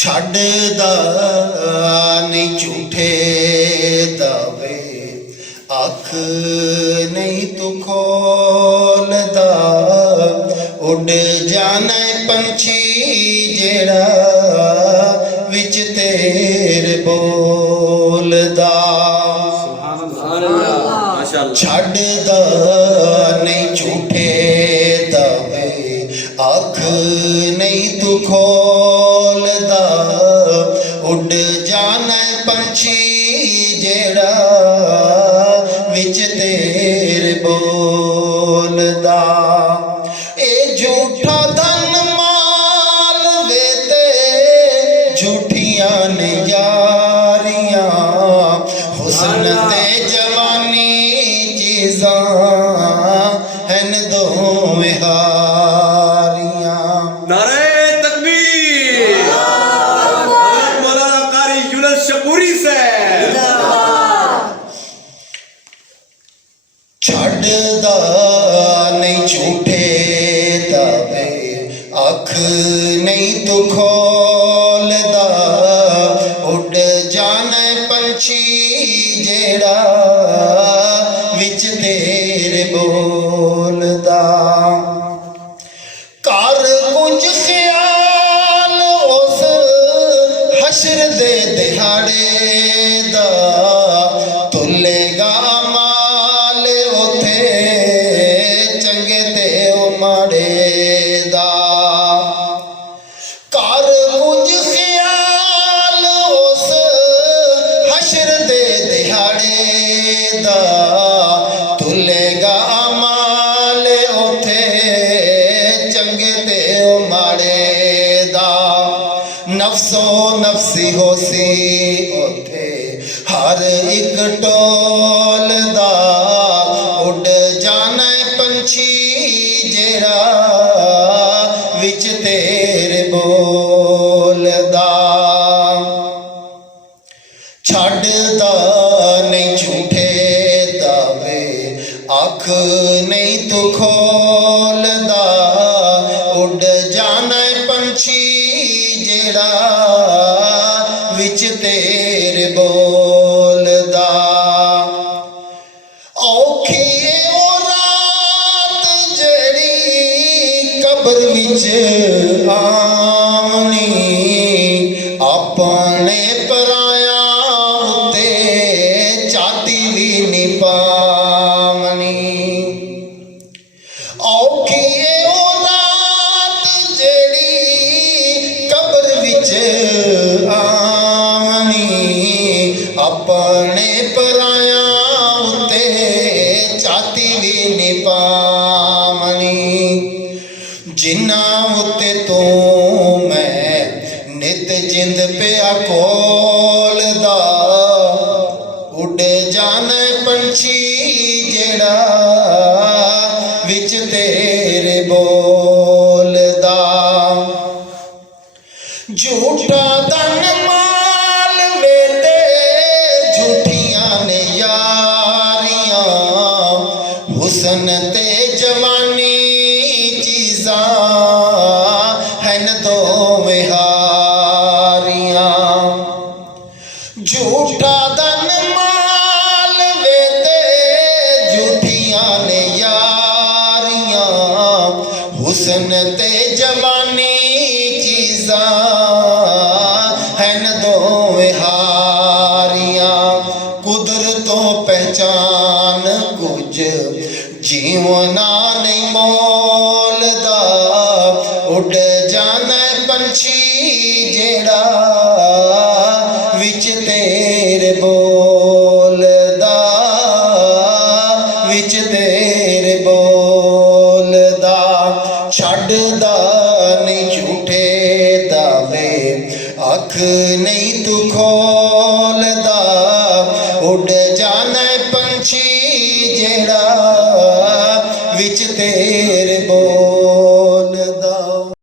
ਛੱਡਦਾ ਨਹੀਂ ਝੂਠੇ ਦਾਵੇ, ਅੱਖ ਨਹੀਂ ਤੂੰ ਖੋਲਦਾ। ਉੱਡ ਜਾਣਾ ਪੰਛੀ ਜਿਹੜਾ ਵਿੱਚ ਤੇਰੇ ਬੋਲਦਾ। ਛੱਡਦਾ ਨਹੀਂ ਝੂਠੇ ਦਾਵੇ, ਅੱਖ ਨਹੀਂ ਤੂੰ ਖੋਲਦਾ। ਉੱਡ ਜਾਣਾ ਪੰਛੀ ਜਿਹੜਾ ਵਿੱਚ ਤੇਰੇ ਬੋਲਦਾ। ਇਹ ਝੂਠਾ ਧਨ ਮਾਲ ਵੇ ਤੇ ਝੂਠੀਆਂ ਨੇ ਯਾਰੀਆਂ, ਹੁਸਨ ਤੇ ਜਵਾਨੀ ਚੀਜ਼ਾਂ ਹਨ ਦੋਵੇਂ ਹਾਰੀਆਂ। नारे तकबीर, मौलाना कारी यूनुस शपूरी से। ਛੱਡਦਾ ਨਹੀਂ ਝੂਠੇ ਦਾਵੇ, ਅੱਖ ਨਹੀਂ ਤੂੰ ਖੋਲਦਾ। ਉੱਡ ਜਾਣਾ ਪੰਛੀ ਜਿਹੜਾ ਵਿੱਚ ਤੇਰੇ ਬੋਲਦਾ। ਕਰ ਕੁਝ ਖਿਆਲ ਉਸ ਹਸ਼ਰ ਦੇ ਦਿਹਾੜੇ ਦਾ, ਤੁਲੇਗਾ ਮਾਲ ਉਥੇ ਚੰਗੇ ਤੇ ਉਹ ਮਾੜੇ ਦਾ। ਕਰ ਕੁਝ ਖਿਆਲ ਉਸ ਹਸ਼ਰ ਦੇ ਦਿਹਾੜੇ ਦਾ, ਤੁਲੇਗਾ ਮਾਲ ਉਥੇ ਚੰਗੇ ਤੇ ਉਹ ਮਾੜੇ ਦਾ। ਨਫਸੋ ਨਫਸੀ ਹੋਸੀ ਉਥੇ ਹਰ ਇੱਕ ਟੋਲਦਾ। ਉੱਡ ਜਾਣਾ ਪੰਛੀ ਜਿਹੜਾ ਵਿੱਚ ਤੇਰੇ ਬੋਲਦਾ। ਛੱਡਦਾ ਨਹੀਂ ਝੂਠੇ ਦਾਵੇ, ਅੱਖ ਨਹੀਂ ਤੂੰ ਖੋਲਦਾ। ਉੱਡ ਜਾਣਾ ਪੰਛੀ ਜਿਹੜਾ ਵਿੱਚ ਤੇਰੇ ਬੋਲਦਾ। ਔਖੀ ਏ ਉਹ ਰਾਤ ਜਿਹੜੀ ਕਬਰ ਵਿੱਚ ਆਵਣੀ, ਆਪਣੇ ਪਰਾਇਆਂ ਉੱਤੇ ਝਾਤੀ ਵੀ ਨਹੀਂ ਪਾਵਣੀ। ਔਖੀ ਏ ਉਹ ਰਾਤ ਜਿਹੜੀ ਕਬਰ ਵਿੱਚ ਆਵਣੀ, ਆਪਣੇ ਪਰਾਇਆਂ ਉੱਤੇ ਝਾਤੀ ਵੀ ਨਹੀਂ ਪਾਵਣੀ। ਜਿਨ੍ਹਾਂ ਉੱਤੇ ਤੂੰ ਮੈਂ ਨਿਤ ਜਿੰਦ ਪਿਆ ਕੋਲਦਾ। ਉੱਡ ਜਾਣਾ ਪੰਛੀ ਜਿਹੜਾ ਵਿੱਚ ਤੇਰੇ ਬੋਲਦਾ। ਝੂਠਾ ਧਨ ਮਾਲ ਵੇ ਤੇ ਝੂਠੀਆਂ ਨੇ ਯਾਰੀਆਂ, ਹੁਸਨ ਤੇ ਜਵਾਨੀ ਚੀਜ਼ਾਂ ਹਨ ਦੋਵੇਂ ਹਾਰੀਆਂ। ਝੂਠਾ ਧਨ ਮਾਲ ਵੇ ਤੇ ਝੂਠੀਆਂ ਨੇ ਯਾਰੀਆਂ, ਹੁਸਨ ਤੇ ਜਵਾਨੀ ਚੀਜ਼ਾਂ ਹਨ ਦੋਵੇਂ ਹਾਰੀਆਂ। ਕੁਦਰਤੋਂ ਪਹਿਚਾਨ ਕੁਝ ਜੀਵਨਾ ਨਹੀਂ ਮੋਲਦਾ। ਉੱਡ ਜਾਣਾ ਪੰਛੀ ਜਿਹੜਾ ਵਿੱਚ ਤੇਰੇ ਬੋਲਦਾ, ਵਿੱਚ ਤੇਰੇ ਬੋਲਦਾ। ਛੱਡਦਾ ਨਹੀਂ ਝੂਠੇ ਦਾਵੇ, ਅੱਖ ਨਹੀਂ ਤੂੰ ਖੋਲਦਾ। ਉੱਡ ਜਾਣਾ ਪੰਛੀ ਜਿਹੜਾ ਵਿੱਚ ਤੇਰੇ